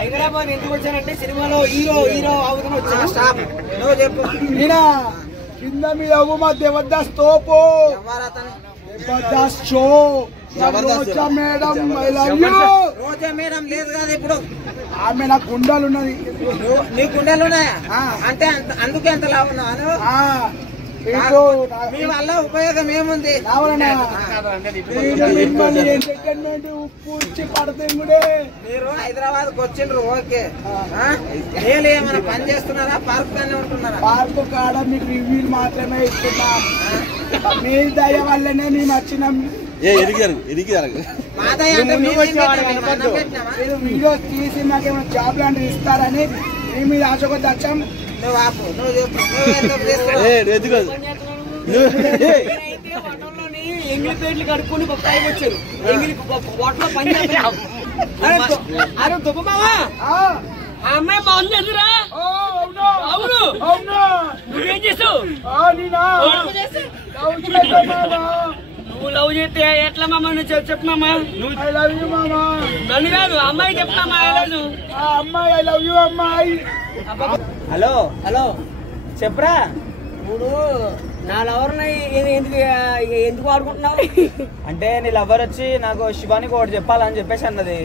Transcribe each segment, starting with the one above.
హైదరాబాద్ ఎందుకు వచ్చానంటే సినిమాలో హీరో అవుతున్నా వచ్చాను. స్టాప్ నువ్వు చెప్పు. కింద మీద మా జబర్దస్త్ తోపు జబర్దస్త్ షో రోజా మేడం రోజా మేడం లేదు కదా ఇప్పుడు. ఆమె నా గుండెలు ఉన్నది. నీ గుండెలు ఉన్నాయా? అంటే అందుకే ఎంత లాభం మీ వల్ల ఉపయోగం ఏముంది? మీరు హైదరాబాద్ కు వచ్చిండ్రు ఓకే. నేను ఏమైనా పని చేస్తున్నారా? పార్క్ కానీ ఉంటున్నారా? పార్క్ కాడ మీకు రివ్యూలు మాత్రమే ఇస్తున్నా. మీ దయ వల్లనే మేము వచ్చినాం. వీడియో తీసి మాకేమైనా జాబ్ లాంటివి ఇస్తారని మీ మీద ఆశకొద్ది వచ్చాం. నువ్వు ఆపు, నువ్వు చెప్పు. ఎంగిలి ప్లేట్లు కడుక్కొని పైకి వచ్చారు. ఎంగిలి వాటర్ పని అరే దుబ్బమావా ఆ అమ్మాయి బాగుంది ఎదురా. అవును నువ్వేం చేసావు? నువ్వు లవ్ చేస్తే ఎట్లా మామ? నువ్వు చెప్పు మామ. నన్ను కాదు అమ్మాయి చెప్తామా? అమ్మాయి ఐ లవ్ యూ అమ్మాయి. హలో హలో చెప్పరా. నువ్వు నా లవర్ని ఎందుకు ఆడుకుంటున్నావు? అంటే నీ లవర్ వచ్చి నాకు శివానికి ఒకటి చెప్పాలని చెప్పేసి అన్నది.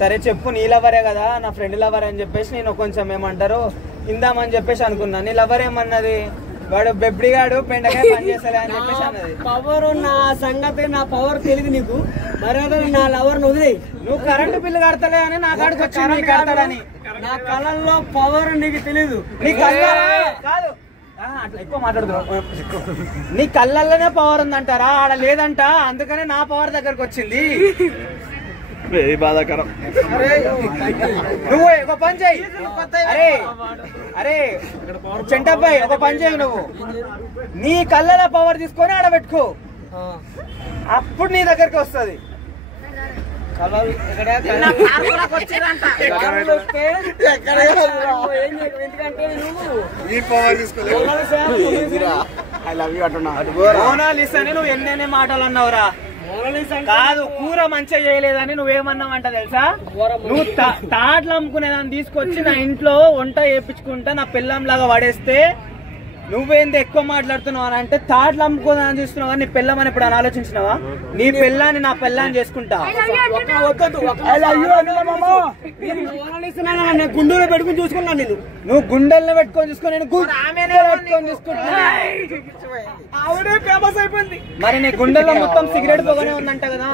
సరే చెప్పు, నీ లవరే కదా, నా ఫ్రెండ్ లవర్ అని చెప్పేసి నేను కొంచెం ఏమంటారు ఇందామని చెప్పేసి అనుకున్నా. నీ లవర్ ఏమన్నది? వాడు బెబ్డిగాడు పెండగా పని చేస్తలే అని చెప్పేసి అన్నది. పవర్ నా సంగతి, నా పవర్ తెలియదు నీకు. మర్యాద నా లవర్ వదిలే. నువ్వు కరెంటు బిల్లు కడతలే అని నా కాడికి వచ్చి కడతాడని. నా కళల్లో పవర్ నీకు తెలీదు. నీ కళ్ళ కాదు అట్లా ఎక్కువ మాట్లాడుతున్నావు. నీ కళ్ళల్లోనే పవర్ ఉందంటారా? ఆడ లేదంట, అందుకనే నా పవర్ దగ్గరకు వచ్చింది. బాధాకరం. నువ్వు ఒక పని చేయి. అరే చెంటబ్బాయి ఒక పని చేయి. నువ్వు నీ కళ్ళలో పవర్ తీసుకొని ఆడబెట్టుకో, అప్పుడు నీ దగ్గరికి వస్తుంది. ఎందుకంటే నువ్వు ఎన్నెన్ని మాటలు అన్నావురా? కాదు, కూర మంచిగా చేయలేదని నువ్వేమన్నావంట తెలుసా? నువ్వు తాట్లు అమ్ముకునేదాన్ని తీసుకొచ్చి నా ఇంట్లో వంట చేయించుకుంటా నా పిల్లంలాగా పడేస్తే నువ్వేంది ఎక్కువ మాట్లాడుతున్నావు అని అంటే తాట్లు అమ్ముకోదాన్ని చూస్తున్నావా? నీ పిల్లమని ఇప్పుడు అని ఆలోచించినావా? నీ పిల్లాన్ని నా పిల్లాన్ని చేసుకుంటా. గుండెలో పెట్టుకుని చూసుకున్నా నేను. నువ్వు గుండెల్లో పెట్టుకొని చూసుకుని నేను పెట్టుకొని చూసుకుంటున్నా. ఆవిడే ఫేమస్ అయిపోయింది. మరి నీ గుండెల్లో మొత్తం సిగరెట్ పొగనే ఉందంట కదా.